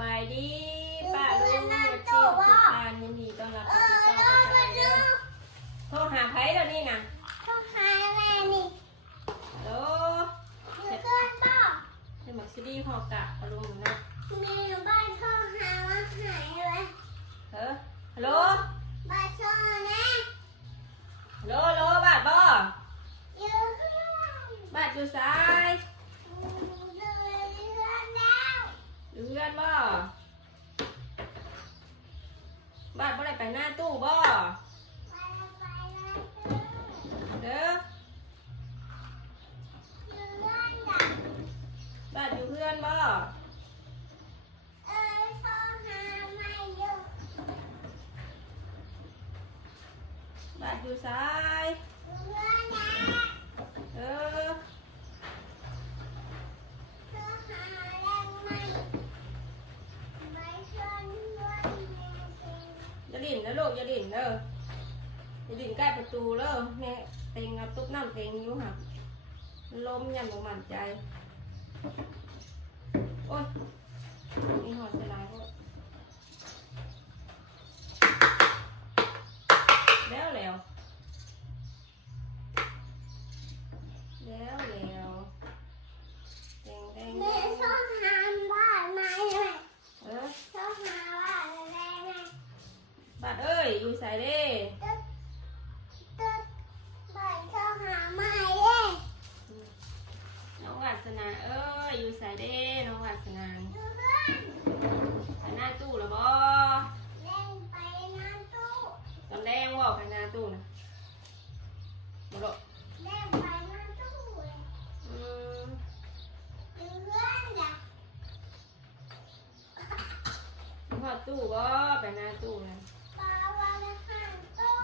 บายดีป้าลุงมาที่ทุกท่านยินดีต้อนรับทุกท่านโทรหาใครแล้วนี่นะ โทรหาแม่นี่ ฮัลโหล อยู่เพื่อนป่ะ ใช่หมักซีดีพอกะป้าลุงนะ แม่อยู่บ้านโทรหาว่าหายเลย ฮัลโหล บ้านโทรนะ ฮัลโหลฮัลโหลบาดบ่ อยู่เพื่อน บาดอยู่ซ้าย อยู่เพื่อนแล้ว อยู่เพื่อนบ่บาดบ่ได้ไปหน้าตู้บ่ ไปแล้วไปแล้ว เด้อ อยู่เพื่อนจ้ะ บาดอยู่เพื่อนบ่ โทรหาไม่อยู่ บาดอยู่ซ้าย อยู่เพื่อนนะ เออ โทรหาแรงไม่ไปชวนเพื่อนแม่สิ อย่าดิ่นนะลูกอย่าดิ่นเด้ออย่าดิ่นใกล้ประตูเด้อแม่เต็งเอาตุ๊บน้ำเต็งอยู่หักลมยันบ่มั่นใจโอ้ยมีหอดเสยหลายพวกแล้วแล้วเต็ง แม่โทรหาบ้านไม่เลย เออ โทรหาบ้านแม่แม่ บาดเอ้ยอยู่ใส่เด้ ตึ๊ดตึ๊ดบ้านโทรหาไม่เลย น้องวาสนาเอ้ยอยู่ใส่เด้น้องวาสนา อยู่เพื่อน ไปหน้าตู้แล้วบ่ เล่นไปนั่งตู้ ตอนแดงว่าไปหน้าตู้นะบ่ดอก เล่นไปนั่งตู้เลย อืม อยู่เพื่อนจ้ะ พอดตู้บ่ไปหน้าตู้นะ ปาวันข้างตู้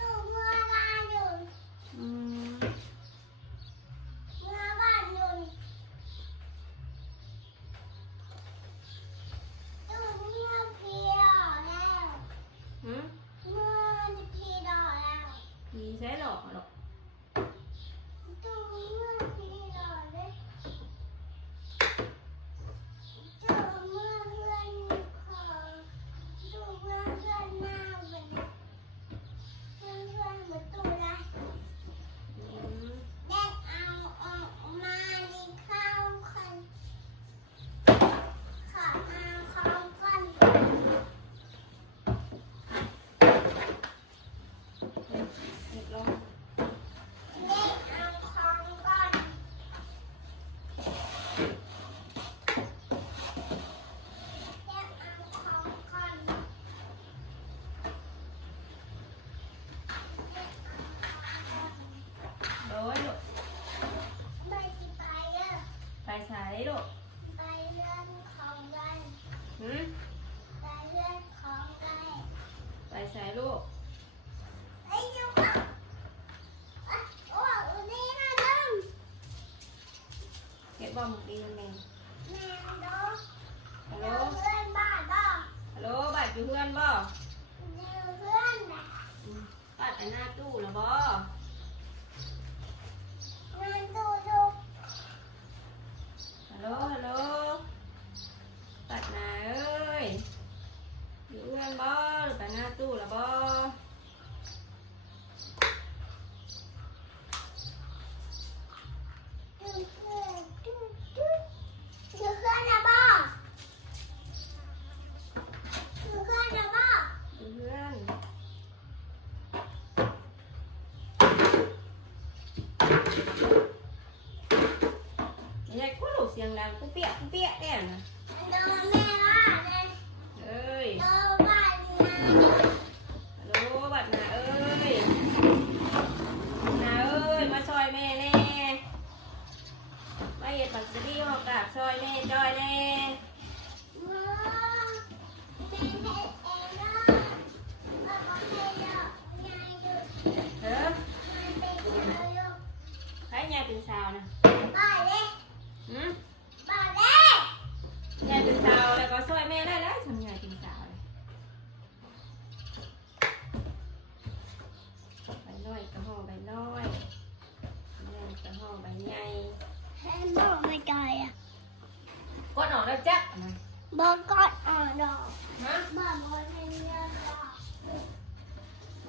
ตู้เมื่อบ้านอยู่ อืม เมื่อบ้านอยู่ตู้เมื่อพีดอแล้ว หืม เมื่อพีดอแล้ว ผีใช้หรอกหรอก ตู้เมื่อพีดอเลยตู้เมื่อเพื่อนของตู้เมื่อเพื่อนหน้าเหมือนเพื่อนเพื่อนเหมือนตู้ไร อืม เด็กเอาออกมาดีเข้าคนขอเอาของก่อน เรียบร้อย เด็กเอาของก่อนเด็กเอาของก่อน โดยลูก ไปที่ไปเยอะ ไปใส่ลูก ไปเรื่องของกัน หืม ไปเรื่องของกัน ไปใส่ลูก ไอ้ยูอ่ะโอ้นี่นะน้อง เก็บบ่หมกดีนั่นเอง แม่ดู ฮัลโหล เพื่อนบ้านบ้าง ฮัลโหลบาดอยู่เพื่อนบ่ ดูเพื่อนนะ อืมบาดไปหน้าตู้แล้วบ่ เงินดูดู ฮัลโหลฮัลโหลปัดหนาเอ้ยอยู่เพื่อนบ่หรือไปหน้าตู้แล้วบ่ ดูเพื่อนดูดูดูเพื่อนนะบ้าดูเพื่อนนะบ้า อยู่เพื่อนยายกูหลูกเสียงดังกูเปียกแน่นะ ดูแม่ว่าเลย เอ้ย ดูบ้านนะ ฮัลโหลบัดหนาเอ้ยหนาเอ้ยมาซอยแม่แน่มาเห็ดผักสะดีหอกกาบซอยแม่จอยแน่ ว้าแม่เห็ดเองนะว่าเขาเห็ดเยอะยายดู เฮ้อ มันเป็นเยอะอยู่ ใครยายเป็นสาวนะ บ้าเลย หืม บ้าเลย บอกก่อนอ่อนดอก ฮะ บอกก่อนเป็นเรื่องดอก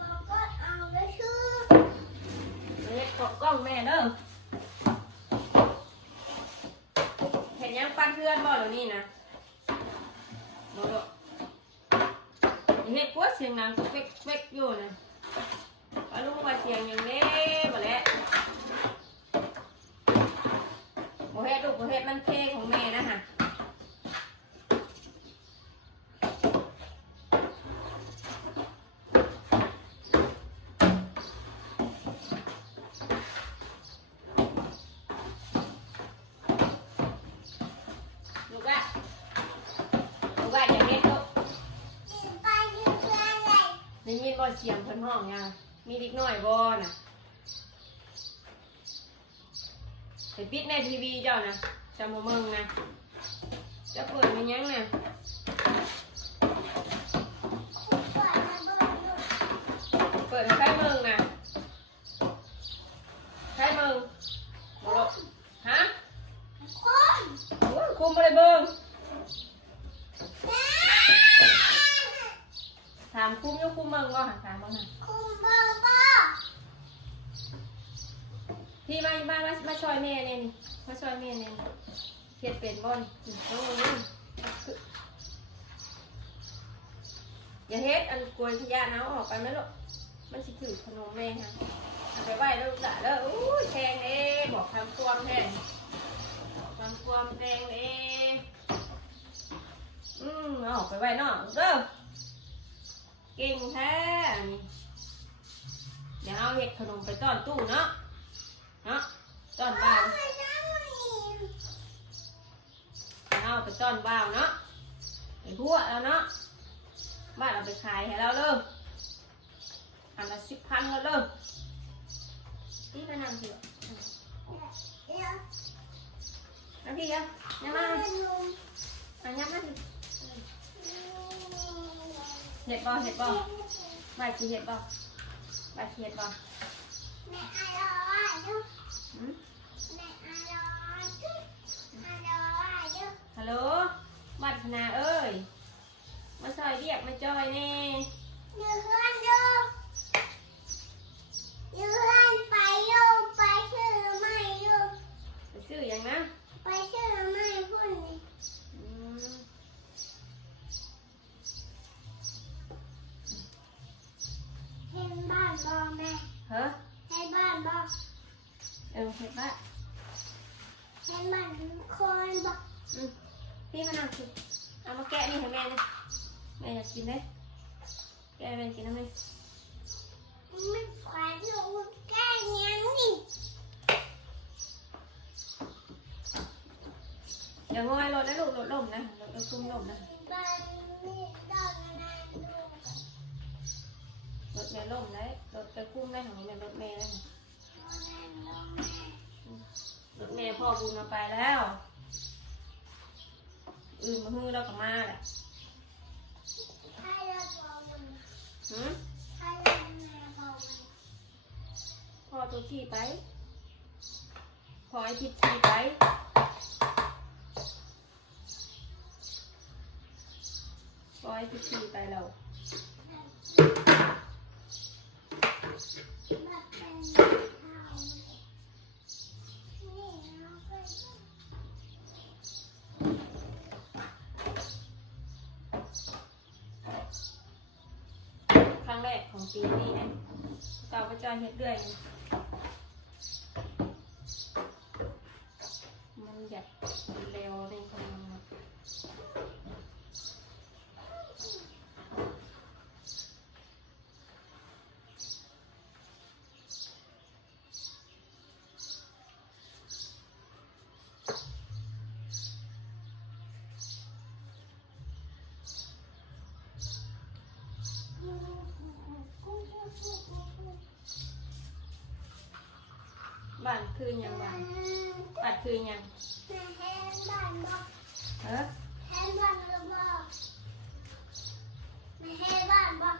บอกก่อนเอาไปชื่อ เฮ็ดกบกล้องแม่เด้อเห็นยังปั้นเพื่อนบ่เดี๋ยวนี้นะบ่ดอกเฮ็ดกวดเสียงดังเป๊กๆอยู่นะว่าลูกว่าเสียงอย่างนี้บ่แหละบ่เฮ็ดลูกบ่เฮ็ดมันเพลงของแม่นะฮะลูกว่าอย่าเฮ็ดลูก กินไปกินเพื่อนเลย ได้ยินบ่เสียงเพิ่นห้องยังมีเด็กน้อยบ่น่ะไปปิดในทีวีเจ้านะจำบ่เมืองนะจะเปิดมันยังน่ะ ปล่อยมาเบิ่งดู เปิดให้ใครเมืองนะใครเมืองบ่ลูกฮะ คุณ โอ้ยคุมบ่ได้เบิ่งถามคุมอยู่คุมเมืองบ่หาถามบ่หา คุณบอกบ่ พี่มาช่วยแม่เนี่ยนี่มาช่วยแม่เนี่ยนี่เฮ็ดเป็นบ่นี่น้องนี่อย่าเฮ็ดอันกวนขยะนะเอาออกไปไหมลูกมันสิถือขนมแม่ค่ะเอาไปไหว้ลูกหลานเด้ออู้ยแทงเด้บอกทำความแทงบอกทำความแทงเด้เอาออกไปไหว้นอกเด้อเก่งแท้อันนี้เดี๋ยวเอาเฮ็ดขนมไปต้อนตู้เนาะเนาะต้อนบ่าวเอาไปต้อนบ่าวเนาะไปหัวแล้วเนาะบ้านเราไปขายให้เราเริ่มอันละ10,000แล้วเริ่มนี่ไปนั่งสิ เดี๋ยว นั่งพี่ยังยังมาอันยังมาสิเห็ดบ่ใบสีเห็ดบ่ใบสีเห็ดบ่ แม่อร่อยจุ๊บ หืม แม่อร่อยจุ๊บอร่อยจุ๊บ ฮัลโหลบัตรนาเอ้ยมาซอยเรียกมาจอยแน่ อยู่เพื่อนดูอยู่เพื่อนไปอยู่ไปชื่อไม่อยู่ ไปซื้อหยังนะ ไปชื่อไม่พูดนี่ อืม เห็นบ้านบ่แม่ เฮ้อ เห็นบ้านบ่ เห็ดบ้า เห็นบ้านคนบ่ พี่มานั่งสิเอามาแกะนี่ให้แม่นะแม่อยากกินเลยแกะแม่กินนะแม่ ไม่ขวัญหนูแก้ยังนี่ เดี๋ยวงอยรถนะลูกรถล่มนะรถคุ้มล่มนะ บ้านนี่ดอกอะไรดู รถแม่ล่มได้รถไปคุ้มได้ของแม่รถแม่ได้รถแม่พ่อบุญมาไปแล้วอื่นมาฮื้อเราก็มาแหละ ให้เราบอกมัน หืม ให้เราแม่บอกมัน พ่อตัวขี่ไปพ่อไอทิพย์ขี่ไปพ่อไอทิพย์ขี่ไปแล้ว แบบเป็นเอานี่เอาไป ครั้งแรกของปีนี้นะเก่าพระเจ้าเฮ็ดเรื่อยนะมันอยากเร็วในคนมัน บ้านคืนยังบ้านบ้านคืนยัง แม่แห้งบ้านบ่ เออ แห้งบ้านหรือบ่แม่แห้งบ้านบ่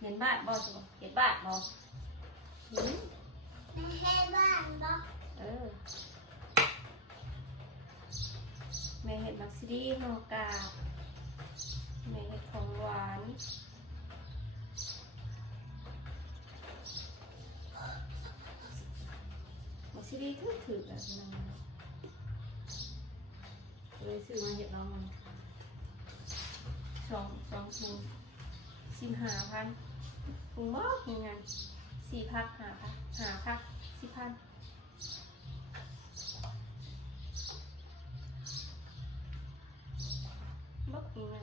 เห็นบ้านบ่สิบ่เห็นบ้านบ่หืม แม่แห้งบ้านบ่ เออ แม่เห็ดมักซิดีห่อกาบแม่เห็ดของหวานมักซิดีก็ถือแบบนั้นเลยซื้อมาเห็ดลองมันสองถุง15,000ถุงมากยังไง4 พัก5 พัก10,000บักยังไง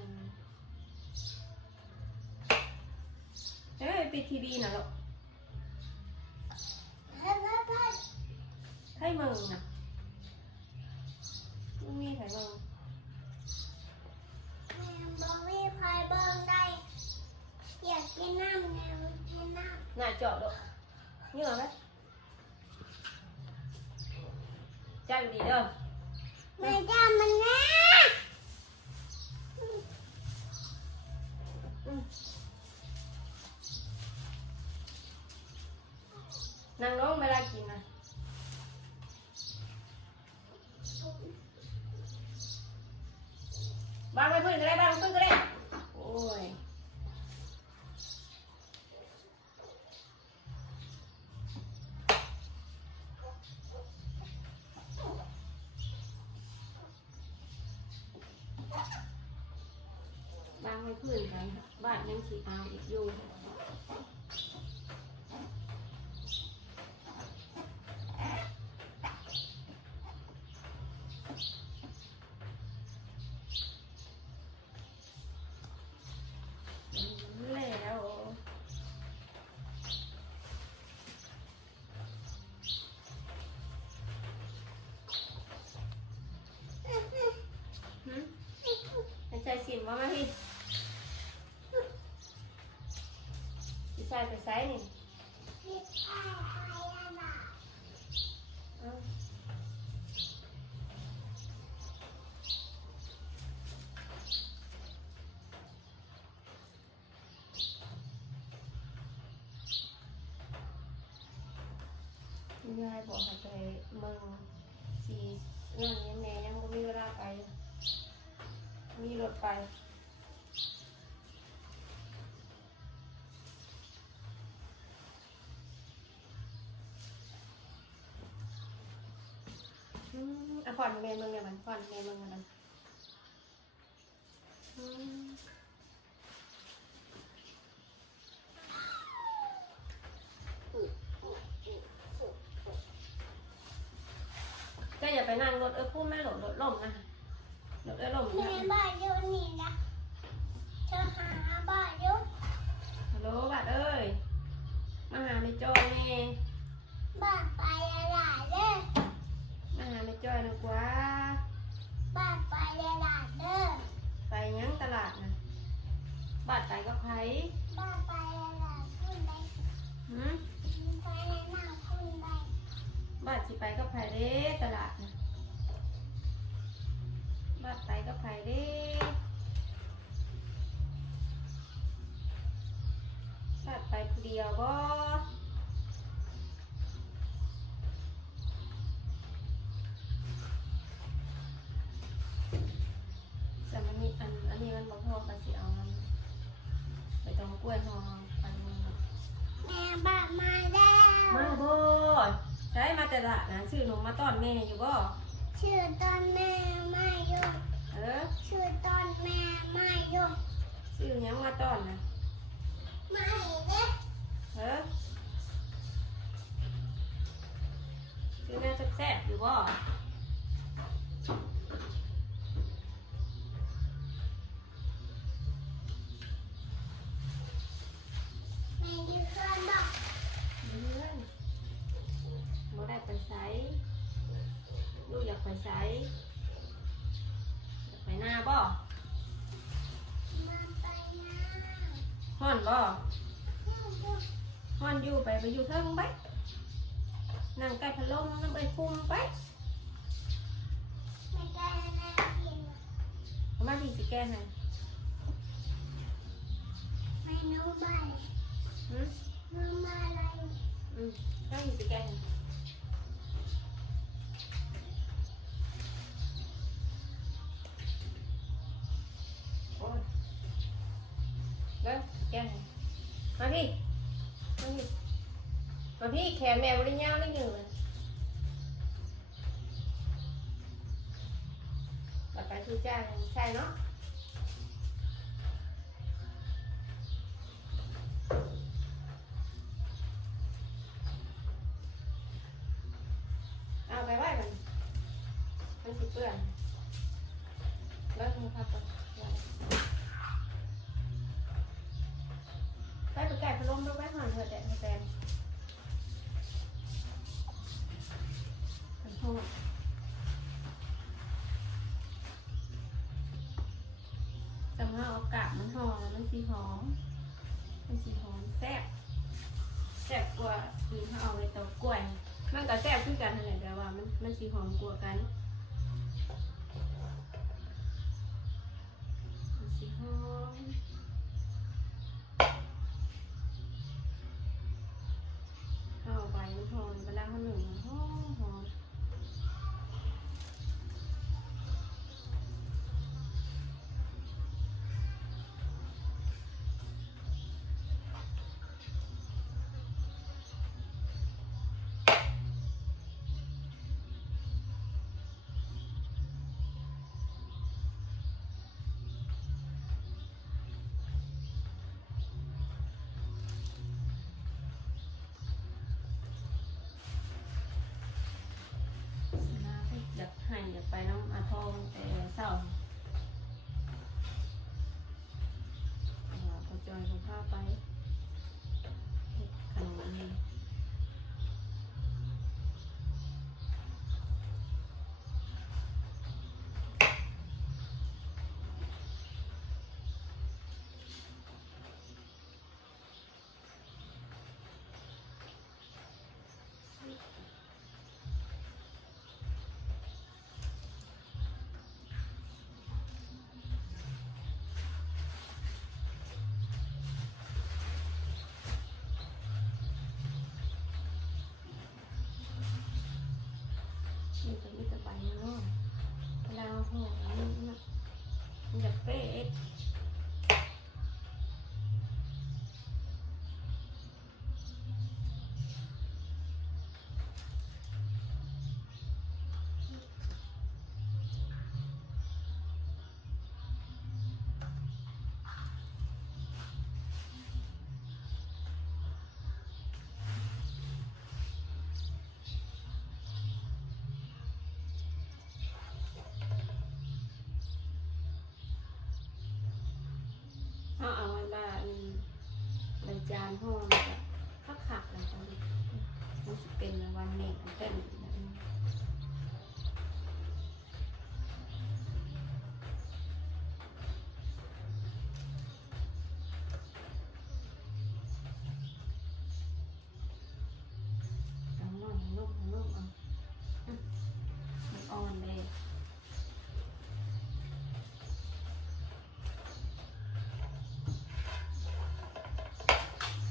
เอ้ยปิดทีวีนะลูกให้มึงนะมึงมีใครมึงอยากกินน้ำเนี่ยกินน้ หน้าเจาะลูกนี่เหรอไหมใจดีเด้อ ำไม่จำมันนะ นั่งลงเวลากินนะบางไปพื้นก็ได้บางพื้นก็ได้โอ้ยบางไปพื้นกันบ้านยังสีเอาอีกอยู่แล้วเป็นใจสินว่ามาพี่พี่ชายไปไซนี่ยายบอกให้ไปเมืองสีนั่นยังแม่ยังไม่มีเวลาไปมีรถไปผ่อนเมย์เมืองเนี่ยมันผ่อนเมย์เมืองมันก็อย่าไปนั่งรถพูดแม่หลบรถล่มนะรถล่ม แม่บ้านอยู่นี่นะเธอหาบ้านอยู่ ฮัลโหลบัดเอ้ยมาหาไม่จอยนี่ บ้านไปอะไรเด้อ มาหาไม่จอยนะกว่า บ้านไปอะไรเด้อ ไปยังตลาดนะบัดไปกับไผ บ้านไปอะไรคุณใด หืม ไปหน้าคุณใด บัดสิไปกับไผเด้ตลาดนะบัดไปกับไผเด้บัดไปผู้เดียวบ่แต่มันมีอันนี้มันบ่พอกันสิเอามันไปตรงกล้วยหอมอันนี้ แม่บ้านมาแล้ว มาบ่ใช้มาแต่ละนะซื้อหนมมาต้อนแม่อยู่บ่ ชื่อตอนแม่ไม่อยู่ ชื่อตอนแม่ไม่อยู่ ซื้อหยังมาต้อนนะ ไม่เด้อ ซื้อแม่แซ่บๆอยู่บ่ แม่อยู่เพื่อนบอก เพื่อนบ่ได้ไปไสลูกอยากไปไสอยากไปหน้าบ่ มาไปนะ ฮ้อนบ่ฮ้อนอยู่ไปอยู่เทิงไปนั่งใกล้พัดลมน้ำใบคุ้มไป ไม่ได้นะกิน เอามาพี่สิแก้ให้ ไม่รู้บ้าน หืม รู้มาอะไร ให้พี่สิแก้ให้ มาพี่มาพี่มาพี่แขนแมวบริญญาได้ยังเลยต่อไปทุกจ้าใช่เนาะเอาไปไหว้กันมันสิเปื่อนแล้วทำพักก่อนใส่ไปไก่พะโล้ด้วยไว้ห่อนเถอะแดดแดงมันหอมสำหรับเอากาบมันหอมมันสีหอมมันสีหอมแซ่บแซ่บกว่าที่เขาเอาไปตอกกล้วยมันก็แซ่บขึ้นกันนั่นแหละแต่ว่ามันสีหอมกว่ากันมันสีหอมเอาใบมันหอมเวลาเขาหนึ่งหอมหอมอยากให้อยากไปน้องอาทองแต่เศร้าพอจอยเขาพาไปขนมนี่นี่ก็มีแต่ใบเนาะเวลาห่อมันอยากเป๊ะเอาไว้ละใบจานห่อมันจะขักๆอะไรกันมันจะเป็นวันเมฆเต้นลูกเอาอ่อนเลย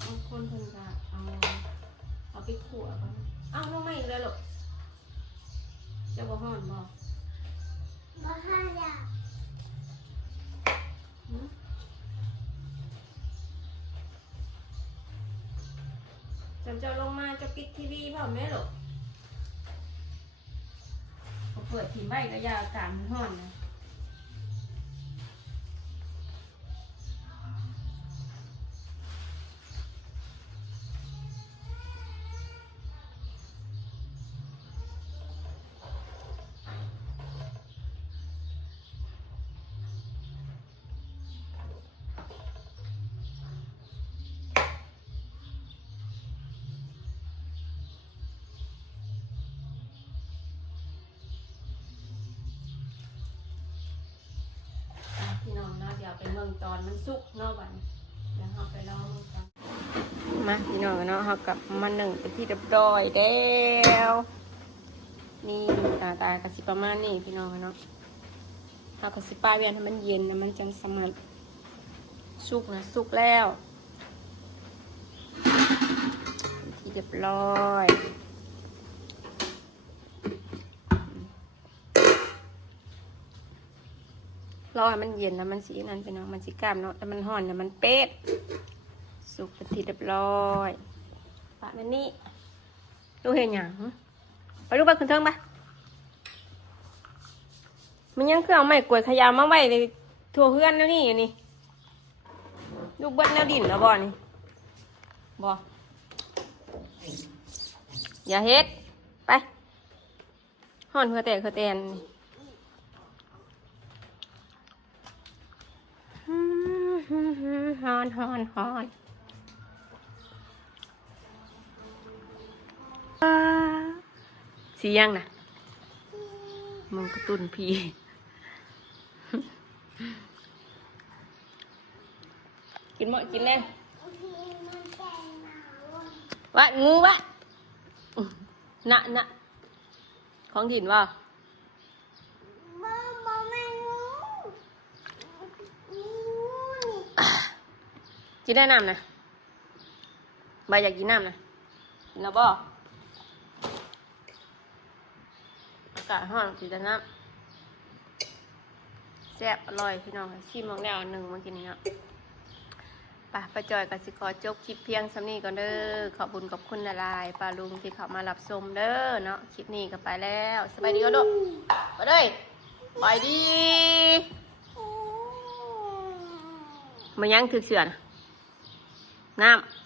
บางคนเพิ่นก็เอาไปขั่วก่อนเอาลงมาอีกเลยหรอกจะบ่ฮ้อนบ่ บ้าจ้ะ จำเจ้าลงมาจะปิดทีวีเปล่าแม่หรอกพอเปิดทีใบก็ยาอากาศมันร้อนนะพี่น้องเนาะเดี๋ยวไปเมืองตอนมันสุกเนาะวันแล้วเราไปลองกันมาพี่น้องเนาะเรากลับมาหนึ่งไปที่เรียบร้อยแล้วนี่ตากระสิประมาณนี้พี่น้องเนาะเรากระสิป้ายเวียนให้มันเย็นนะมันจังสมัยสุกนะสุกแล้วที่เรียบร้อยรอให้มันเย็นนะมันสีนั่นพี่น้องมันสีกล้ามเนาะแต่มันห่อนเนี่ยมันเป๊ะ สุกเป็นที่เรียบร้อยปะนั่นนี่ลูกเห็นหยังไปลูกไปขึ้นเทิงไปมันยังคือเอาไม้กวาดขยะมาไว้ในทั่วเพื่อนแล้วนี่อันนี้ลูกเบิ้ลแนวดินแล้วบ่นี่บ่อย่าเฮ็ดไปห่อนเคือแตนฮ้อนสียังนะมึงกระตุนพีกินหมดกินเลย มันแก่หนาว วะงูวะน่ะของถิ่นว่า บ่แม่นงูนี่ กินได้น้ำนะใบอยากกินน้ำนะกินแล้วบ่อากาศร้อนกินแต่น้ำแซ่บอร่อยพี่น้องชิมมองแล้วหนึ่งมากินนี่เนาะไปจอยกับสิขอจบคลิปเพียงสำนีก่อนเด้อขอบคุณกับคุณละลายปลาลุงที่เขามารับชมเด้อเนาะคลิปนี้ก็ไปแล้วสบายดีก็ลูกไปเลยไปดีมายังถือเสือนะน้ำ